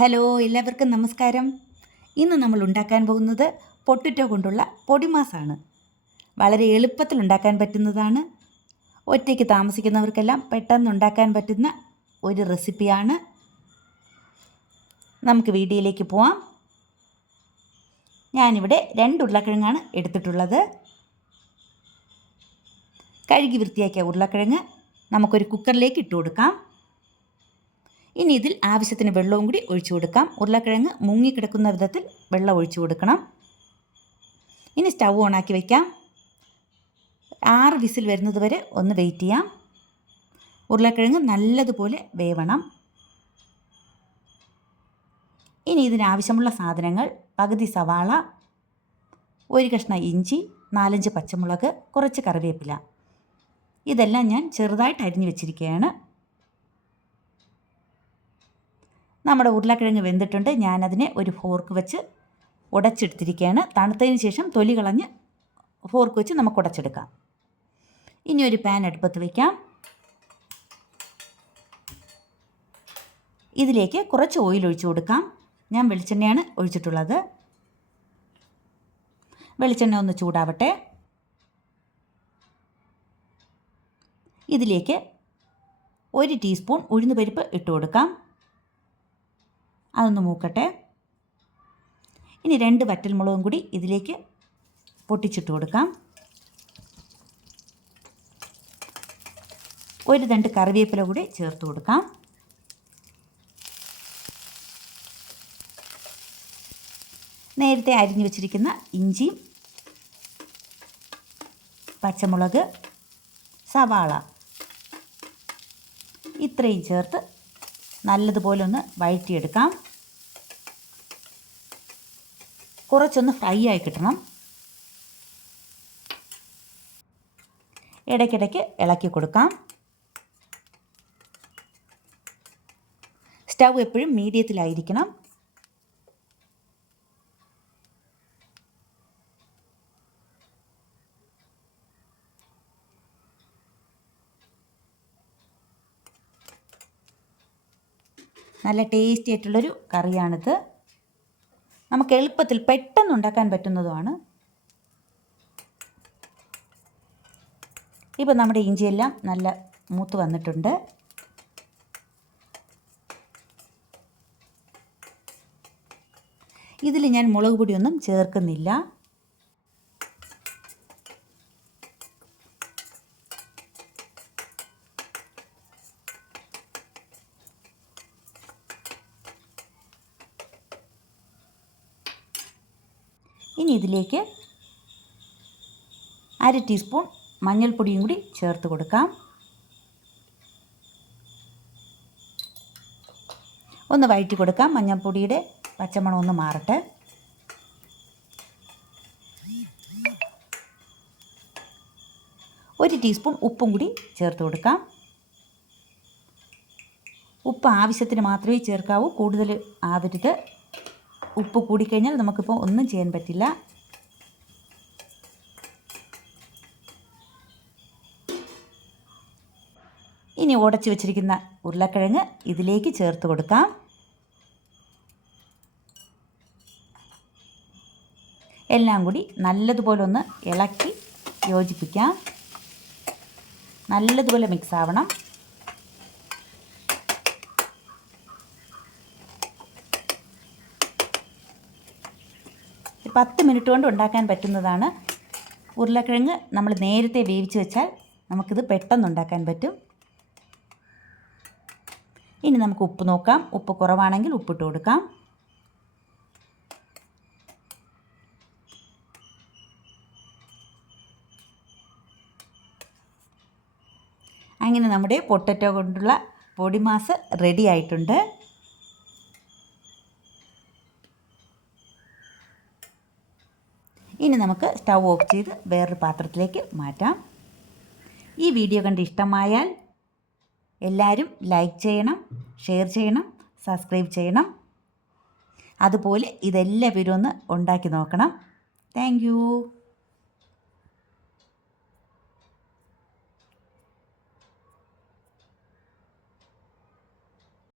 Hello, എല്ലാവർക്കും നമസ്കാരം. ഇന്ന് നമ്മൾ ഉണ്ടാക്കാൻ പോകുന്നത് പൊട്ടറ്റോ കൊണ്ടുള്ള പൊടിമാസാണ്. വളരെ എളുപ്പത്തിൽ ഉണ്ടാക്കാൻ പറ്റുന്നതാണ്. ഒറ്റയ്ക്ക് താമസിക്കുന്നവർക്കെല്ലാം പെട്ടെന്ന് ഉണ്ടാക്കാൻ പറ്റുന്ന ഒരു റെസിപ്പിയാണ്. നമുക്ക് വീഡിയോയിലേക്ക് പോവാം. ഞാനിവിടെ 2 ഉരുളക്കിഴങ്ങാണ് എടുത്തിട്ടുള്ളത്. കഴുകി വൃത്തിയാക്കിയ ഉരുളക്കിഴങ്ങ് നമുക്കൊരു കുക്കറിലേക്ക് ഇട്ട് കൊടുക്കാം. ഇനി ഇതിൽ ആവശ്യത്തിന് വെള്ളവും കൂടി ഒഴിച്ചു കൊടുക്കാം. ഉരുളക്കിഴങ്ങ് മുങ്ങിക്കിടക്കുന്ന വിധത്തിൽ വെള്ളം ഒഴിച്ചു കൊടുക്കണം. ഇനി സ്റ്റൗ ഓണാക്കി വയ്ക്കാം. 6 വിസിൽ വരുന്നത് വരെ ഒന്ന് വെയിറ്റ് ചെയ്യാം. ഉരുളക്കിഴങ്ങ് നല്ലതുപോലെ വേവണം. ഇനി ഇതിനാവശ്യമുള്ള സാധനങ്ങൾ: പകുതി സവാള, 1 കഷ്ണം ഇഞ്ചി, 4-5 പച്ചമുളക്, കുറച്ച് കറിവേപ്പില. ഇതെല്ലാം ഞാൻ ചെറുതായിട്ട് അരിഞ്ഞു വെച്ചിരിക്കുകയാണ്. നമ്മുടെ ഉരുളക്കിഴങ്ങ് വെന്തിട്ടുണ്ട്. ഞാനതിനെ ഒരു ഫോർക്ക് വെച്ച് ഉടച്ചെടുത്തിരിക്കുകയാണ്. തണുത്തതിന് ശേഷം തൊലി കളഞ്ഞ് ഫോർക്ക് വെച്ച് നമുക്ക് ഉടച്ചെടുക്കാം. ഇനി ഒരു പാൻ അടുപ്പത്ത് വയ്ക്കാം. ഇതിലേക്ക് കുറച്ച് ഓയിൽ ഒഴിച്ചു കൊടുക്കാം. ഞാൻ വെളിച്ചെണ്ണയാണ് ഒഴിച്ചിട്ടുള്ളത്. വെളിച്ചെണ്ണ ഒന്ന് ചൂടാവട്ടെ. ഇതിലേക്ക് 1 ടീസ്പൂൺ ഉഴുന്നുപരിപ്പ് ഇട്ട് കൊടുക്കാം. അതൊന്ന് മൂക്കട്ടെ. ഇനി 2 വറ്റൽമുളകും കൂടി ഇതിലേക്ക് പൊട്ടിച്ചിട്ട് കൊടുക്കാം. 1 തണ്ട് കറിവേപ്പില കൂടി ചേർത്ത് കൊടുക്കാം. നേരത്തെ അരിഞ്ഞു വെച്ചിരിക്കുന്ന ഇഞ്ചിയും പച്ചമുളക്, സവാള ഇത്രയും ചേർത്ത് നല്ലതുപോലെ ഒന്ന് വഴറ്റിയെടുക്കാം. കുറച്ചൊന്ന് ഫ്രൈ ആയി കിട്ടണം. ഇടയ്ക്കിടയ്ക്ക് ഇളക്കി കൊടുക്കാം. സ്റ്റൗ എപ്പോഴും മീഡിയത്തിലായിരിക്കണം. നല്ല ടേസ്റ്റി ആയിട്ടുള്ളൊരു കറിയാണിത്. നമുക്ക് എളുപ്പത്തിൽ പെട്ടെന്ന് ഉണ്ടാക്കാൻ പറ്റുന്നതുമാണ്. ഇപ്പോൾ നമ്മുടെ ഇഞ്ചിയെല്ലാം നല്ല മൂത്ത് വന്നിട്ടുണ്ട്. ഇതിൽ ഞാൻ മുളക് പൊടിയൊന്നും ചേർക്കുന്നില്ല. ഇനി ഇതിലേക്ക് 1/2 ടീസ്പൂൺ മഞ്ഞൾപ്പൊടിയും കൂടി ചേർത്ത് കൊടുക്കാം. ഒന്ന് വഴറ്റി കൊടുക്കാം. മഞ്ഞൾപ്പൊടിയുടെ പച്ചമണം ഒന്ന് മാറട്ടെ. ഒരു ടീസ്പൂൺ ഉപ്പും കൂടി ചേർത്ത് കൊടുക്കാം. ഉപ്പ് ആവശ്യത്തിന് മാത്രമേ ചേർക്കാവൂ. കൂടുതൽ ആവരുത്. ഉപ്പ് കൂടിക്കഴിഞ്ഞാൽ നമുക്കിപ്പോൾ ഒന്നും ചെയ്യാൻ പറ്റില്ല. ഇനി ഉടച്ചു വെച്ചിരിക്കുന്ന ഉരുളക്കിഴങ്ങ് ഇതിലേക്ക് ചേർത്ത് കൊടുക്കാം. എല്ലാം കൂടി നല്ലതുപോലെ ഒന്ന് ഇളക്കി യോജിപ്പിക്കാം. നല്ലതുപോലെ മിക്സ് ആവണം. ഒരു 10 മിനിറ്റ് കൊണ്ട് ഉണ്ടാക്കാൻ പറ്റുന്നതാണ്. ഉരുളക്കിഴങ്ങ് നമ്മൾ നേരത്തെ വേവിച്ച് വെച്ചാൽ നമുക്കിത് പെട്ടെന്ന് ഉണ്ടാക്കാൻ പറ്റും. ഇനി നമുക്ക് ഉപ്പ് നോക്കാം. ഉപ്പ് കുറവാണെങ്കിൽ ഉപ്പിട്ട് കൊടുക്കാം. അങ്ങനെ നമ്മുടെ പൊട്ടറ്റോ കൊണ്ടുള്ള പൊടിമാസ് റെഡി ആയിട്ടുണ്ട്. ഇനി നമുക്ക് സ്റ്റൗ ഓഫ് ചെയ്ത് വേറൊരു പാത്രത്തിലേക്ക് മാറ്റാം. ഈ വീഡിയോ കണ്ട് ഇഷ്ടമായാൽ എല്ലാവരും ലൈക്ക് ചെയ്യണം, ഷെയർ ചെയ്യണം, സബ്സ്ക്രൈബ് ചെയ്യണം. അതുപോലെ ഇതെല്ലാവരും ഒന്ന് ഉണ്ടാക്കി നോക്കണം. Thank you.